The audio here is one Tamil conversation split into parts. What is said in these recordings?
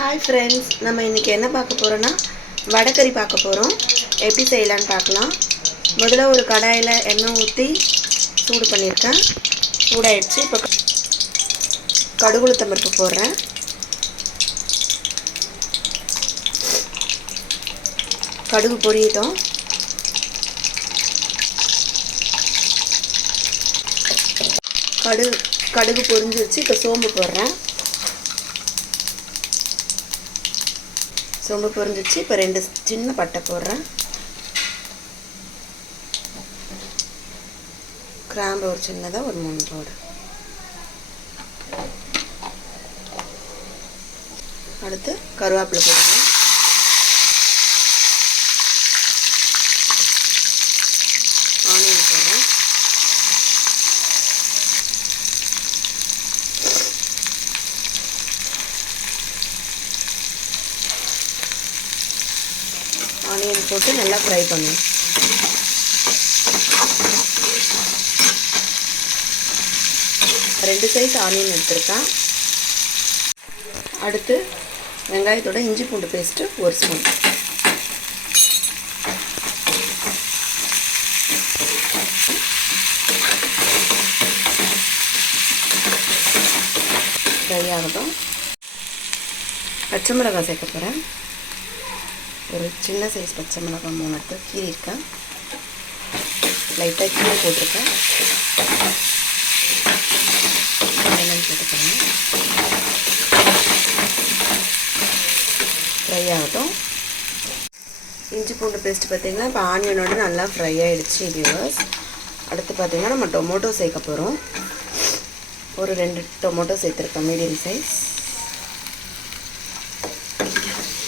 ஹாய் ஃப்ரெண்ட்ஸ், நம்ம இன்றைக்கி என்ன பார்க்க போகிறோன்னா வடைக்கறி பார்க்க போகிறோம். எப்படி செய்யலான்னு பார்க்கலாம். முதல்ல ஒரு கடாயில் எண்ணெய் ஊற்றி சூடு பண்ணியிருக்கேன். சூடாயிடுச்சு. இப்போ கடுகு உளுத்தம் பருப்பு போடுறேன். கடுகு பொரியட்டும். கடுகு பொரிஞ்சிருச்சு. இப்போ சோம்பு போடுறேன். சோம்பு பொரிஞ்சிச்சு. இப்போ 2 சின்ன பட்டை போடுறேன். கிராம்பு ஒரு சின்னதாக ஒரு 3 போடு. அடுத்து கருவேப்பிலை போடுறேன். ஆனியன் போடுறேன். ஆனியன் போட்டு நல்லா ஃப்ரை பண்ணுவேன். ரெண்டு சைஸ் ஆனியன் எடுத்துருக்கேன். அடுத்து வெங்காயத்தோட இஞ்சி பூண்டு பேஸ்ட்டு 1 ஸ்பூன். ஃப்ரை ஆகட்டும். பச்சை மிளகாய் சேர்க்க போகிறேன். ஒரு சின்ன சைஸ் பச்சை மிளகாய் 3 எடுத்து கீறியிருக்கேன். லைட்டாக கீரை போட்டிருக்கேன். வெங்காயம் போட்டுக்கிறேன். ஃப்ரை ஆகட்டும். இஞ்சி பூண்டு பேஸ்ட் பார்த்திங்கன்னா இப்போ ஆனியனோடு நல்லா ஃப்ரை ஆகிடுச்சு வியூவர்ஸ். அடுத்து பார்த்திங்கன்னா நம்ம டொமேட்டோ சேர்க்க போகிறோம். ஒரு 2 டொமேட்டோ சேர்த்துருக்கேன், மீடியம் சைஸ்.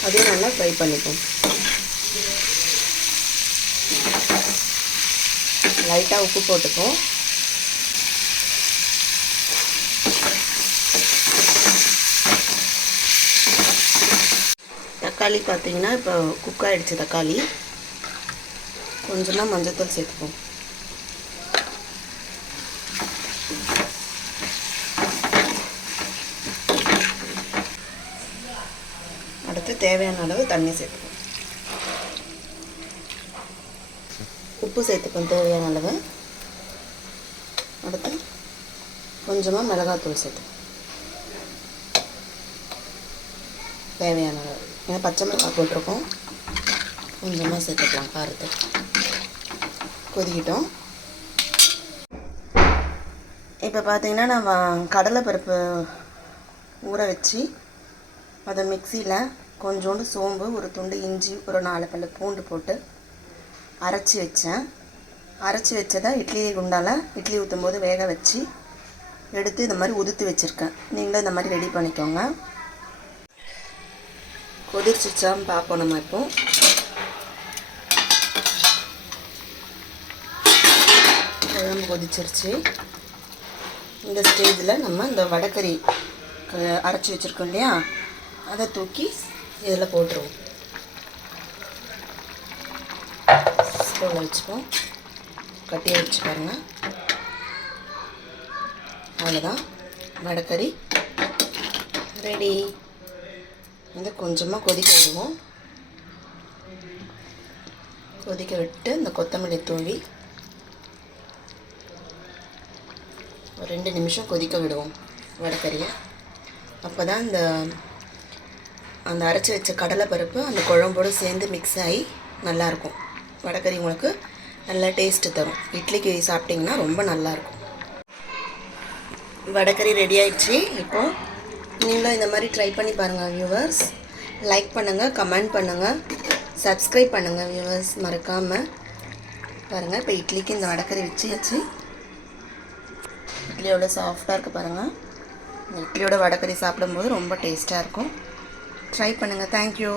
அதையும் நல்லா ஃப்ரை பண்ணிப்போம். லைட்டாக உப்பு போட்டுப்போம். தக்காளி பார்த்தீங்கன்னா இப்போ குக் ஆகிடுச்சு. தக்காளி கொஞ்சமாக மஞ்சள்தூள் சேர்த்துப்போம். அடுத்து தேவையான அளவு தண்ணி சேர்த்துப்போம். உப்பு சேர்த்துப்போம் தேவையான அளவு. அடுத்து கொஞ்சமாக மிளகாத்தூள் சேர்த்துப்போம் தேவையான அளவு. ஏன்னா பச்சை மிளகாய் போட்டிருக்கோம், கொஞ்சமாக சேர்த்துக்கலாம் காரத்துக்கு. கொதிக்கிட்டோம். இப்போ பார்த்தீங்கன்னா நான் கடலைப்பருப்பு ஊற வச்சு அதை மிக்சியில் கொஞ்சோண்டு சோம்பு, ஒரு துண்டு இஞ்சி, ஒரு 4 பல்லு பூண்டு போட்டு அரைச்சி வச்சேன். அரைச்சி வச்சதை இட்லி குண்டால் இட்லி ஊற்றும் போது வேக வச்சு எடுத்து இந்த மாதிரி உதுத்து வச்சுருக்கேன். நீங்களும் இந்த மாதிரி ரெடி பண்ணிக்கோங்க. கொதிச்சிச்சான்னு பார்ப்போம். நம்ம இப்போ குழம்பு கொதிச்சிருச்சு. இந்த ஸ்டேஜில் நம்ம இந்த வடைக்கறி அரைச்சி வச்சுருக்கோம் இல்லையா, அதை தூக்கி இதில் போட்டுருவோம். ஸ்டவ்வில் வச்சுப்போம். கட்டியாக வச்சு பாருங்கள். அவ்வளோதான், வடைக்கறி ரெடி. வந்து கொஞ்சமாக கொதிக்க விடுவோம். கொதிக்க விட்டு இந்த கொத்தமல்லி தூவி ஒரு 2 நிமிஷம் கொதிக்க விடுவோம் வடைக்கறியை. அப்போ தான் அந்த அரைச்சி வச்ச கடலைப்பருப்பு அந்த குழம்போடு சேர்ந்து மிக்ஸ் ஆகி நல்லாயிருக்கும். வடைக்கறி உங்களுக்கு நல்லா டேஸ்ட்டு தரும். இட்லிக்கு சாப்பிட்டிங்கன்னா ரொம்ப நல்லாயிருக்கும். வடைக்கறி ரெடி ஆயிடுச்சு. இப்போது நீங்களும் இந்த மாதிரி ட்ரை பண்ணி பாருங்கள் வியூவர்ஸ். லைக் பண்ணுங்கள், கமெண்ட் பண்ணுங்கள், சப்ஸ்கிரைப் பண்ணுங்கள் வியூவர்ஸ் மறக்காமல். பாருங்கள், இப்போ இட்லிக்கு இந்த வடைக்கறி வச்சு இட்லியோட சாஃப்டாக இருக்குது பாருங்கள். இந்த இட்லியோட வடைக்கறி சாப்பிடும்போது ரொம்ப டேஸ்ட்டாக இருக்கும். ட்ரை பண்ணுங்கள். தேங்க்யூ.